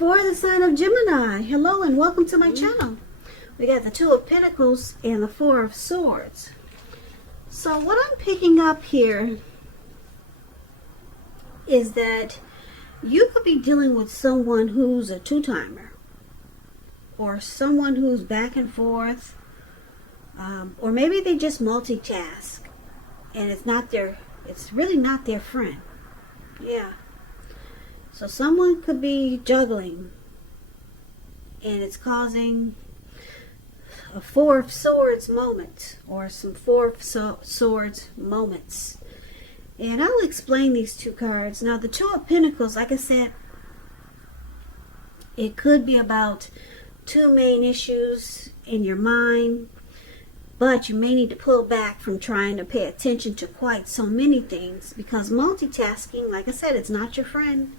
for the sign of Gemini. Hello and welcome to my channel. We got the Two of Pentacles and the Four of Swords. So what I'm picking up here is that you could be dealing with someone who's a two-timer, or someone who's back and forth, or maybe they just multitask and it's really not their friend. Yeah. So someone could be juggling and it's causing a Four of Swords moment or some Four of Swords moments. And I'll explain these two cards. Now the Two of Pentacles, like I said, it could be about two main issues in your mind, but you may need to pull back from trying to pay attention to quite so many things, because multitasking, like I said, it's not your friend.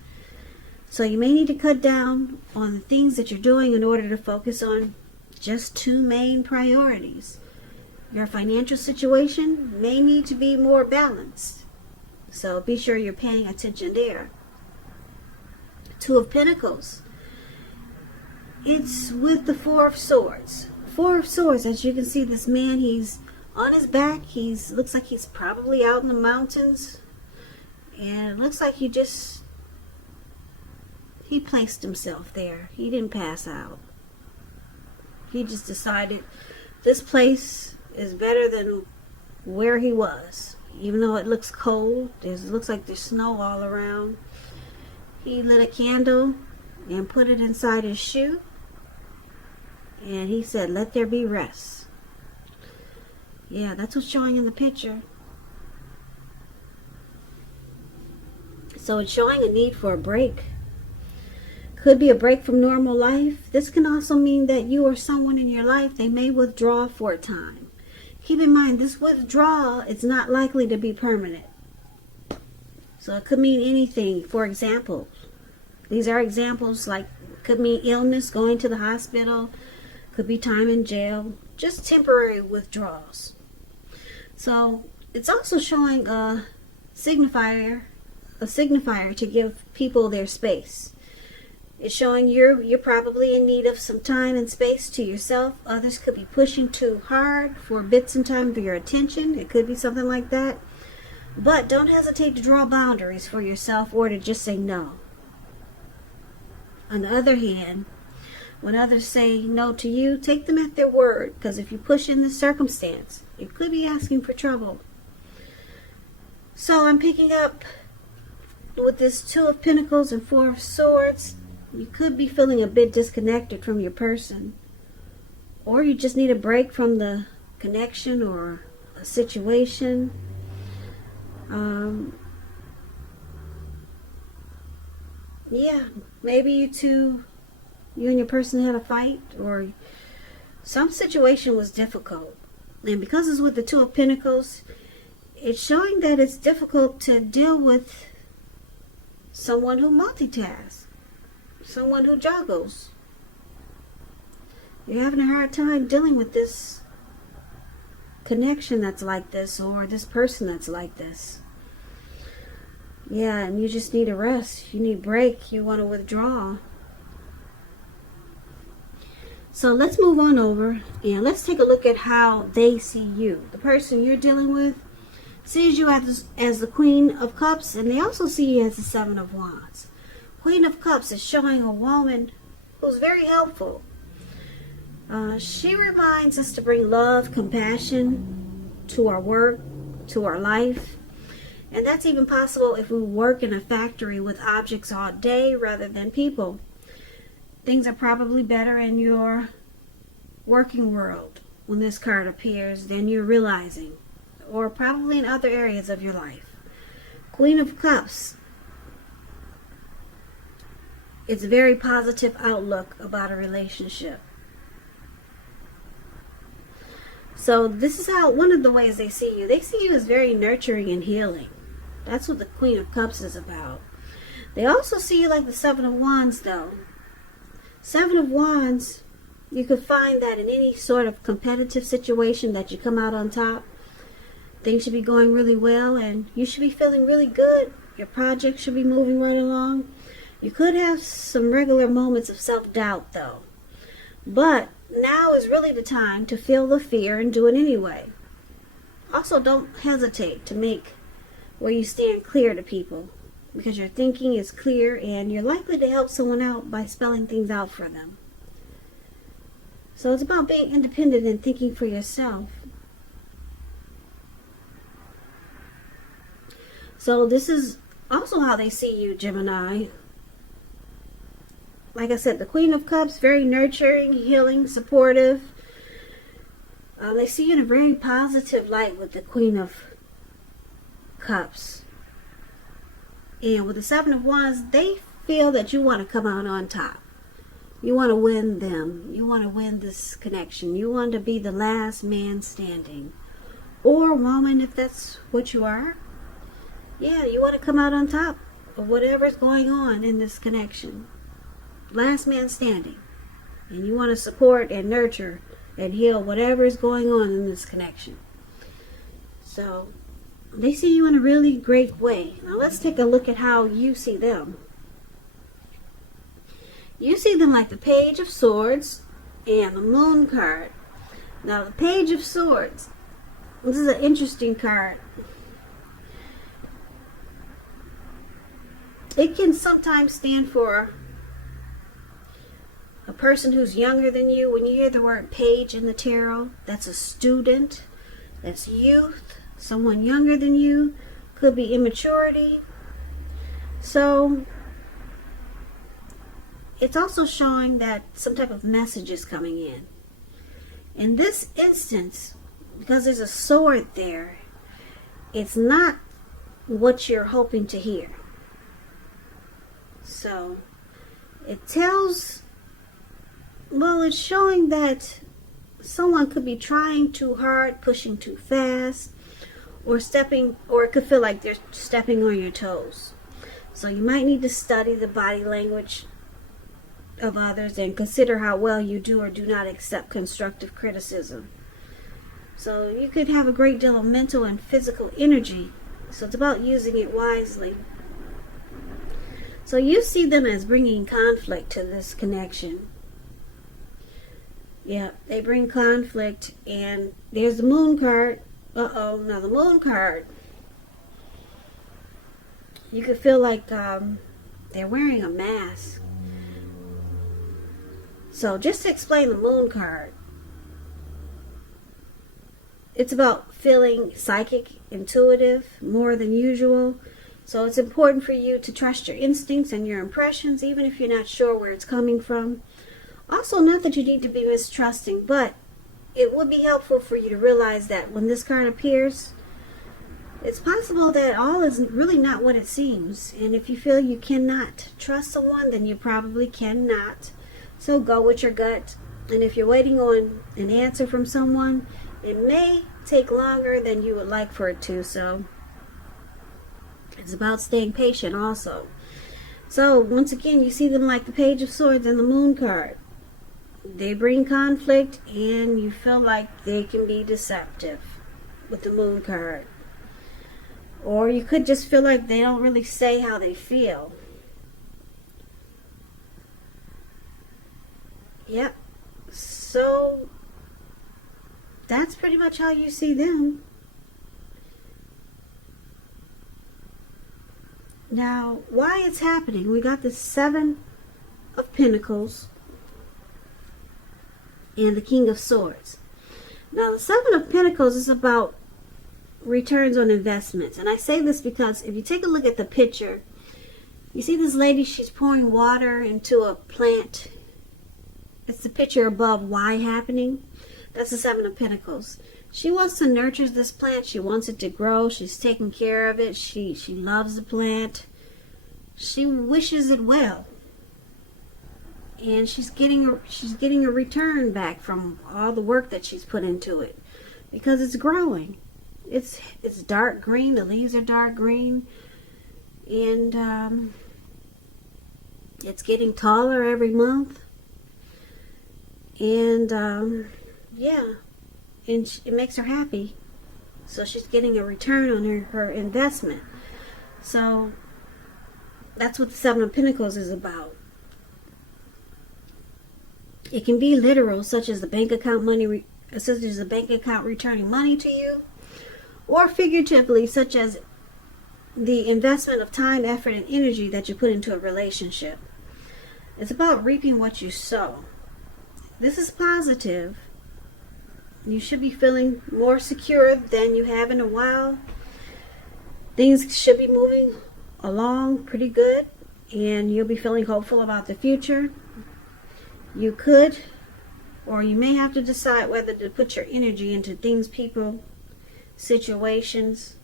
So you may need to cut down on the things that you're doing in order to focus on just two main priorities. Your financial situation may need to be more balanced, so be sure you're paying attention there. Two of Pentacles, it's with the Four of Swords. Four of Swords, as you can see, this man, he's on his back. Looks like he's probably out in the mountains, and it looks like he placed himself there. He didn't pass out. He just decided this place is better than where he was. Even though it looks cold, it looks like there's snow all around. He lit a candle and put it inside his shoe. And he said, let there be rest. Yeah, that's what's showing in the picture. So it's showing a need for a break. Could be a break from normal life. This can also mean that you or someone in your life, they may withdraw for a time. Keep in mind, this withdrawal is not likely to be permanent. So it could mean anything. For example, these are examples, like could mean illness, going to the hospital, could be time in jail, just temporary withdrawals. So it's also showing a signifier to give people their space. It's showing you're probably in need of some time and space to yourself. Others could be pushing too hard for bits and time for your attention. It could be something like that. But don't hesitate to draw boundaries for yourself or to just say no. On the other hand, when others say no to you, take them at their word, because if you push in this circumstance, you could be asking for trouble. So I'm picking up with this Two of Pentacles and Four of Swords. You could be feeling a bit disconnected from your person, or you just need a break from the connection or a situation. Yeah, maybe you and your person had a fight, or some situation was difficult. And because it's with the Two of Pentacles, it's showing that it's difficult to deal with someone who multitasks, someone who juggles. You're having a hard time dealing with this connection that's like this, or this person that's like this. Yeah, and you just need a rest. You need a break. You want to withdraw. So let's move on over and let's take a look at how they see you. The person you're dealing with sees you as the Queen of Cups, and they also see you as the Seven of Wands. Queen of Cups is showing a woman who's very helpful. She reminds us to bring love, compassion to our work, to our life. And that's even possible if we work in a factory with objects all day rather than people. Things are probably better in your working world when this card appears than you're realizing, or probably in other areas of your life. Queen of Cups, it's a very positive outlook about a relationship. So this is how, one of the ways they see you. They see you as very nurturing and healing. That's what the Queen of Cups is about. They also see you like the Seven of Wands, though. Seven of Wands, you could find that in any sort of competitive situation that you come out on top. Things should be going really well, and you should be feeling really good. Your project should be moving right along. You could have some regular moments of self-doubt though. But now is really the time to feel the fear and do it anyway. Also, don't hesitate to make where you stand clear to people, because your thinking is clear and you're likely to help someone out by spelling things out for them. So it's about being independent and thinking for yourself. So this is also how they see you, Gemini. Like I said, the Queen of Cups, very nurturing, healing, supportive. They see you in a very positive light with the Queen of Cups. And with the Seven of Wands, they feel that you want to come out on top. You want to win them. You want to win this connection. You want to be the last man standing. Or woman, if that's what you are. Yeah, you want to come out on top of whatever's going on in this connection. Last man standing. And you want to support and nurture and heal whatever is going on in this connection. So they see you in a really great way. Now let's take a look at how you see them. You see them like the Page of Swords and the Moon card. Now the Page of Swords, this is an interesting card. It can sometimes stand for a person who's younger than you. When you hear the word page in the tarot, that's a student, that's youth, someone younger than you, could be immaturity. So it's also showing that some type of message is coming in. In this instance, because there's a sword there, it's not what you're hoping to hear. So it tells, well, it's showing that someone could be trying too hard, pushing too fast, or it could feel like they're stepping on your toes. So you might need to study the body language of others and consider how well you do or do not accept constructive criticism. So you could have a great deal of mental and physical energy. So it's about using it wisely. So you see them as bringing conflict to this connection. Yeah, they bring conflict. And there's the Moon card. Now the Moon card. You could feel like they're wearing a mask. So just to explain the Moon card. It's about feeling psychic, intuitive, more than usual. So it's important for you to trust your instincts and your impressions, even if you're not sure where it's coming from. Also, not that you need to be mistrusting, but it would be helpful for you to realize that when this card appears, it's possible that all is really not what it seems. And if you feel you cannot trust someone, then you probably cannot. So go with your gut. And if you're waiting on an answer from someone, it may take longer than you would like for it to. So it's about staying patient also. So once again, you see them like the Page of Swords and the Moon card. They bring conflict and you feel like they can be deceptive with the Moon card. Or you could just feel like they don't really say how they feel. Yep. So that's pretty much how you see them. Now, why it's happening? We got the Seven of Pentacles and the King of Swords. Now, the Seven of Pentacles is about returns on investments. And I say this because if you take a look at the picture, you see this lady, she's pouring water into a plant. It's the picture above, why happening? That's the Seven of Pentacles. She wants to nurture this plant. She wants it to grow. She's taking care of it. She loves the plant. She wishes it well. And she's getting a return back from all the work that she's put into it, because it's growing. It's dark green. The leaves are dark green, and it's getting taller every month. And yeah, and it makes her happy. So she's getting a return on her investment. So That's what the Seven of Pentacles is about. It can be literal, such as the bank account returning money to you, or figuratively, such as the investment of time, effort, and energy that you put into a relationship. It's about reaping what you sow. This is positive. You should be feeling more secure than you have in a while. Things should be moving along pretty good, and you'll be feeling hopeful about the future. You could, or you may have to decide whether to put your energy into things, people, situations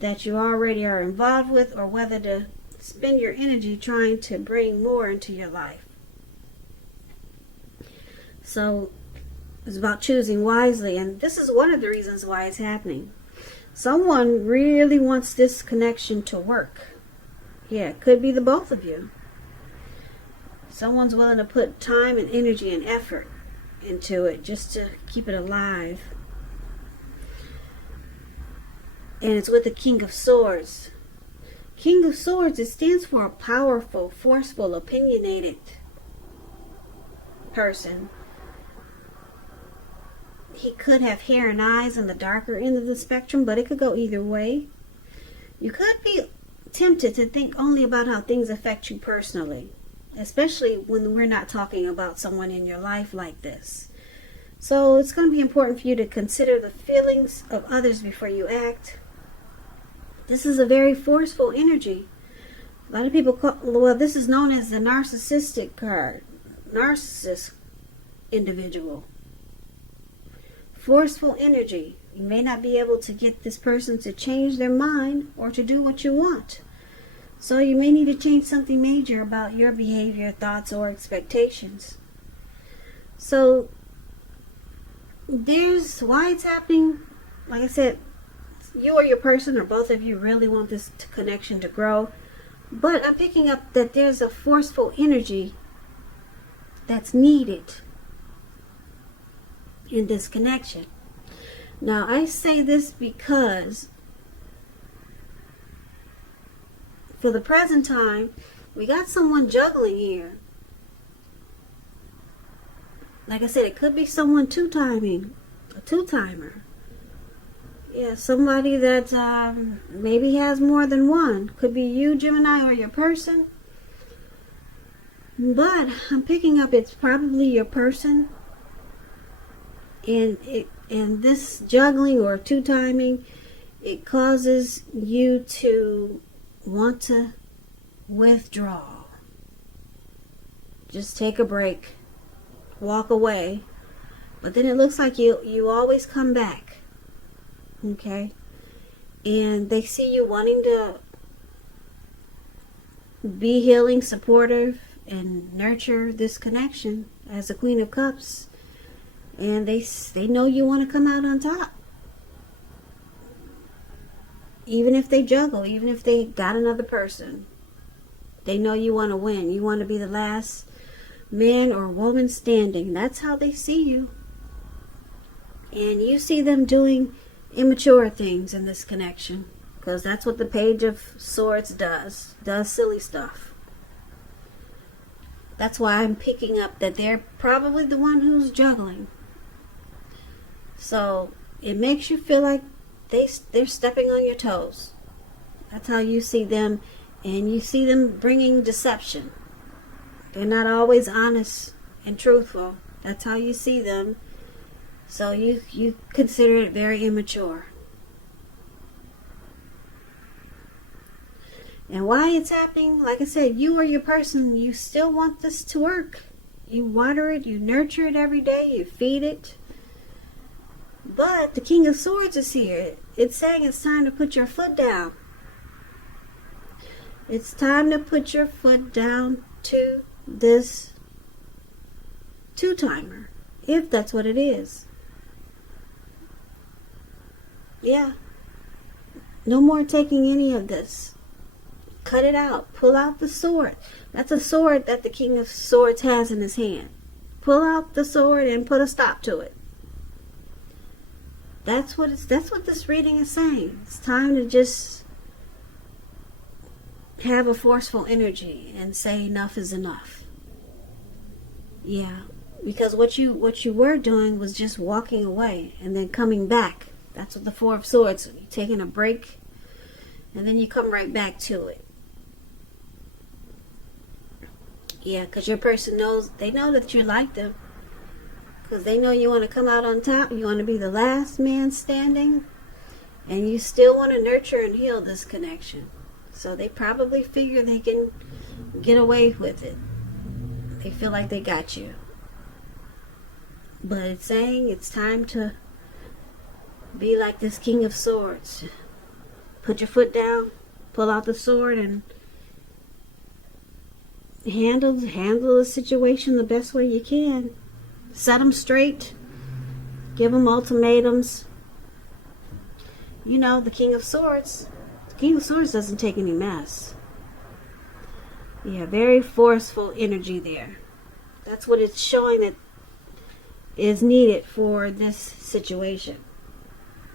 that you already are involved with, or whether to spend your energy trying to bring more into your life. So it's about choosing wisely, and this is one of the reasons why it's happening. Someone really wants this connection to work. Yeah, it could be the both of you. Someone's willing to put time and energy and effort into it just to keep it alive. And it's with the King of Swords. King of Swords, it stands for a powerful, forceful, opinionated person. He could have hair and eyes on the darker end of the spectrum, but it could go either way. You could be tempted to think only about how things affect you personally, especially when we're not talking about someone in your life like this. So it's going to be important for you to consider the feelings of others before you act. This is a very forceful energy. A lot of people this is known as the narcissistic card. Narcissist individual. Forceful energy. You may not be able to get this person to change their mind or to do what you want. So you may need to change something major about your behavior, thoughts, or expectations. So there's why it's happening. Like I said, you or your person, or both of you, really want this connection to grow. But I'm picking up that there's a forceful energy that's needed in this connection. Now, I say this because for the present time, we got someone juggling here. Like I said, it could be someone two-timing, a two-timer. Yeah, somebody that maybe has more than one. Could be you, Gemini, or your person. But I'm picking up it's probably your person. And this juggling or two-timing, it causes you to want to withdraw. Just take a break. Walk away. But then it looks like you always come back. Okay? And they see you wanting to be healing, supportive, and nurture this connection as the Queen of Cups. And they know you want to come out on top. Even if they juggle, even if they got another person. They know you want to win. You want to be the last man or woman standing. That's how they see you. And you see them doing immature things in this connection, because that's what the Page of Swords does silly stuff. That's why I'm picking up that they're probably the one who's juggling. So it makes you feel like they're stepping on your toes. That's how you see them, and you see them bringing deception. They're not always honest and truthful. That's how you see them. So you consider it very immature. And why it's happening, like I said, you or your person, you still want this to work. You water it, you nurture it every day, you feed it. But the King of Swords is here. It's saying it's time to put your foot down. It's time to put your foot down to this two-timer, if that's what it is. Yeah. No more taking any of this. Cut it out. Pull out the sword. That's a sword that the King of Swords has in his hand. Pull out the sword and put a stop to it. That's what this reading is saying. It's time to just have a forceful energy and say enough is enough. Yeah, because what you were doing was just walking away and then coming back. That's what the Four of Swords. You're taking a break and then you come right back to it. Yeah, because your person knows, they know that you like them. Because they know you want to come out on top. You want to be the last man standing. And you still want to nurture and heal this connection. So they probably figure they can get away with it. They feel like they got you. But it's saying it's time to be like this King of Swords. Put your foot down, pull out the sword, and handle the situation the best way you can. Set them straight. Give them ultimatums. You know, the King of Swords doesn't take any mess. Yeah, very forceful energy there. That's what it's showing that is needed for this situation.